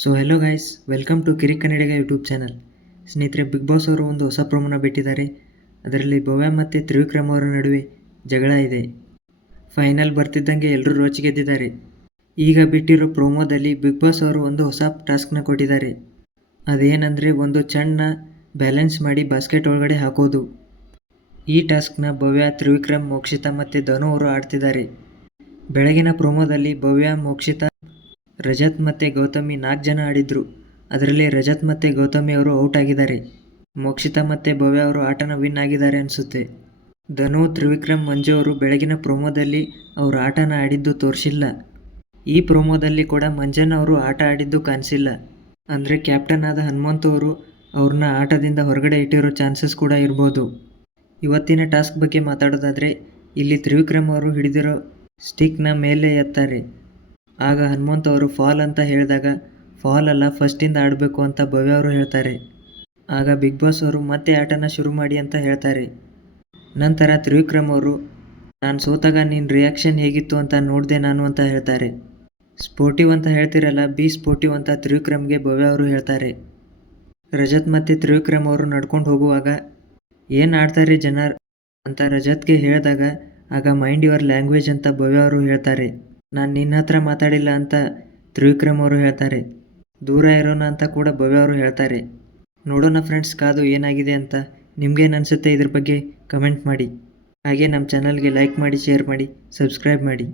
So hello guys, welcome to Kirik Kannadiga YouTube channel. ಸ್ನೇಹಿತರೆ, big boss ಅವರು ಒಂದು ಹೊಸ ಪ್ರೋಮೋನ ಬಿಟ್ಟಿದ್ದಾರೆ. ಅದರಲ್ಲಿ ಭವ್ಯ ಮತ್ತು ತ್ರಿವಿಕ್ರಮ್ ಅವರ ನಡುವೆ ಜಗಳ ಇದೆ. ಫೈನಲ್ ಬರ್ತಿದ್ದಂಗೆ ಎಲ್ಲರೂ ರೋಚಿಗೆದ್ದಿದ್ದಾರೆ. ಈಗ ಬಿಟ್ಟಿರೋ ಪ್ರೋಮೋದಲ್ಲಿ ಬಿಗ್ ಬಾಸ್ ಅವರು ಒಂದು ಹೊಸ ಟಾಸ್ಕ್ನ ಕೊಟ್ಟಿದ್ದಾರೆ. ಅದೇನೆಂದರೆ, ಒಂದು ಚೆಂಡನ್ನ ಬ್ಯಾಲೆನ್ಸ್ ಮಾಡಿ ಬಾಸ್ಕೆಟ್ ಒಳಗಡೆ ಹಾಕೋದು. ಈ ಟಾಸ್ಕ್ನ ಭವ್ಯ, ತ್ರಿವಿಕ್ರಮ್, ಮೋಕ್ಷಿತಾ ಮತ್ತು ಧನು ಅವರು ಆಡ್ತಿದ್ದಾರೆ. ಬೆಳಗಿನ ಪ್ರೋಮೋದಲ್ಲಿ ಭವ್ಯ, ಮೋಕ್ಷಿತಾ, ರಜತ್ ಮತ್ತು ಗೌತಮಿ 4 ಜನ ಆಡಿದ್ರು. ಅದರಲ್ಲಿ ರಜತ್ ಮತ್ತು ಗೌತಮಿ ಅವರು ಔಟ್ ಆಗಿದ್ದಾರೆ. ಮೋಕ್ಷಿತಾ ಮತ್ತು ಭವ್ಯ ಅವರು ಆಟನ ವಿನ್ ಆಗಿದ್ದಾರೆ ಅನಿಸುತ್ತೆ. ಧನು, ತ್ರಿವಿಕ್ರಮ್, ಮಂಜು ಅವರು ಬೆಳಗಿನ ಪ್ರೋಮೋದಲ್ಲಿ ಅವ್ರ ಆಟನ ಆಡಿದ್ದು ತೋರಿಸಿಲ್ಲ. ಈ ಪ್ರೋಮೋದಲ್ಲಿ ಕೂಡ ಮಂಜನ್ ಅವರು ಆಟ ಆಡಿದ್ದು ಕಾಣಿಸಿಲ್ಲ. ಅಂದರೆ ಕ್ಯಾಪ್ಟನ್ ಆದ ಹನುಮಂತು ಅವರು ಅವ್ರನ್ನ ಆಟದಿಂದ ಹೊರಗಡೆ ಇಟ್ಟಿರೋ ಚಾನ್ಸಸ್ ಕೂಡ ಇರ್ಬೋದು. ಇವತ್ತಿನ ಟಾಸ್ಕ್ ಬಗ್ಗೆ ಮಾತಾಡೋದಾದರೆ, ಇಲ್ಲಿ ತ್ರಿವಿಕ್ರಮ್ ಅವರು ಹಿಡಿದಿರೋ ಸ್ಟಿಕ್ನ ಮೇಲೆ ಎತ್ತಾರೆ. ಆಗ ಹನುಮಂತು ಅವರು ಫಾಲ್ ಅಂತ ಹೇಳಿದಾಗ, ಫಾಲ್ ಅಲ್ಲ, ಫಸ್ಟಿಂದ ಆಡಬೇಕು ಅಂತ ಭವ್ಯ ಅವರು ಹೇಳ್ತಾರೆ. ಆಗ ಬಿಗ್ ಬಾಸ್ ಅವರು ಮತ್ತೆ ಆಟನ ಶುರು ಮಾಡಿ ಅಂತ ಹೇಳ್ತಾರೆ. ನಂತರ ತ್ರಿವಿಕ್ರಮ್ ಅವರು, ನಾನು ಸೋತಾಗ ನಿನ್ನ ರಿಯಾಕ್ಷನ್ ಹೇಗಿತ್ತು ಅಂತ ನೋಡಿದೆ ನಾನು ಅಂತ ಹೇಳ್ತಾರೆ. ಸ್ಪೋರ್ಟಿವ್ ಅಂತ ಹೇಳ್ತಿರಲ್ಲ, ಬಿ ಸ್ಪೋರ್ಟಿವ್ ಅಂತ ತ್ರಿವಿಕ್ರಮ್ಗೆ ಭವ್ಯ ಅವರು ಹೇಳ್ತಾರೆ. ರಜತ್ ಮತ್ತು ತ್ರಿವಿಕ್ರಮ್ ಅವರು ನಡ್ಕೊಂಡು ಹೋಗುವಾಗ, ಏನು ಆಡ್ತಾರೆ ಜನ ಅಂತ ರಜತ್ಗೆ ಹೇಳಿದಾಗ, ಆಗ ಮೈಂಡ್ ಯುವರ್ ಲ್ಯಾಂಗ್ವೇಜ್ ಅಂತ ಭವ್ಯ ಅವರು ಹೇಳ್ತಾರೆ. ನಾನು ನಿನ್ನ ಹತ್ರ ಮಾತಾಡಿಲ್ಲ ಅಂತ ತ್ರಿವಿಕ್ರಮ್ ಅವರು ಹೇಳ್ತಾರೆ. ದೂರ ಇರೋಣ ಅಂತ ಕೂಡ ಭವ್ಯ ಅವರು ಹೇಳ್ತಾರೆ. ನೋಡೋಣ ಫ್ರೆಂಡ್ಸ್, ಕಾದು ಏನಾಗಿದೆ ಅಂತ. ನಿಮ್ಗೇನು ಅನಿಸುತ್ತೆ ಇದ್ರ ಬಗ್ಗೆ ಕಮೆಂಟ್ ಮಾಡಿ. ಹಾಗೆ ನಮ್ಮ ಚಾನಲ್ಗೆ ಲೈಕ್ ಮಾಡಿ, ಶೇರ್ ಮಾಡಿ, ಸಬ್ಸ್ಕ್ರೈಬ್ ಮಾಡಿ.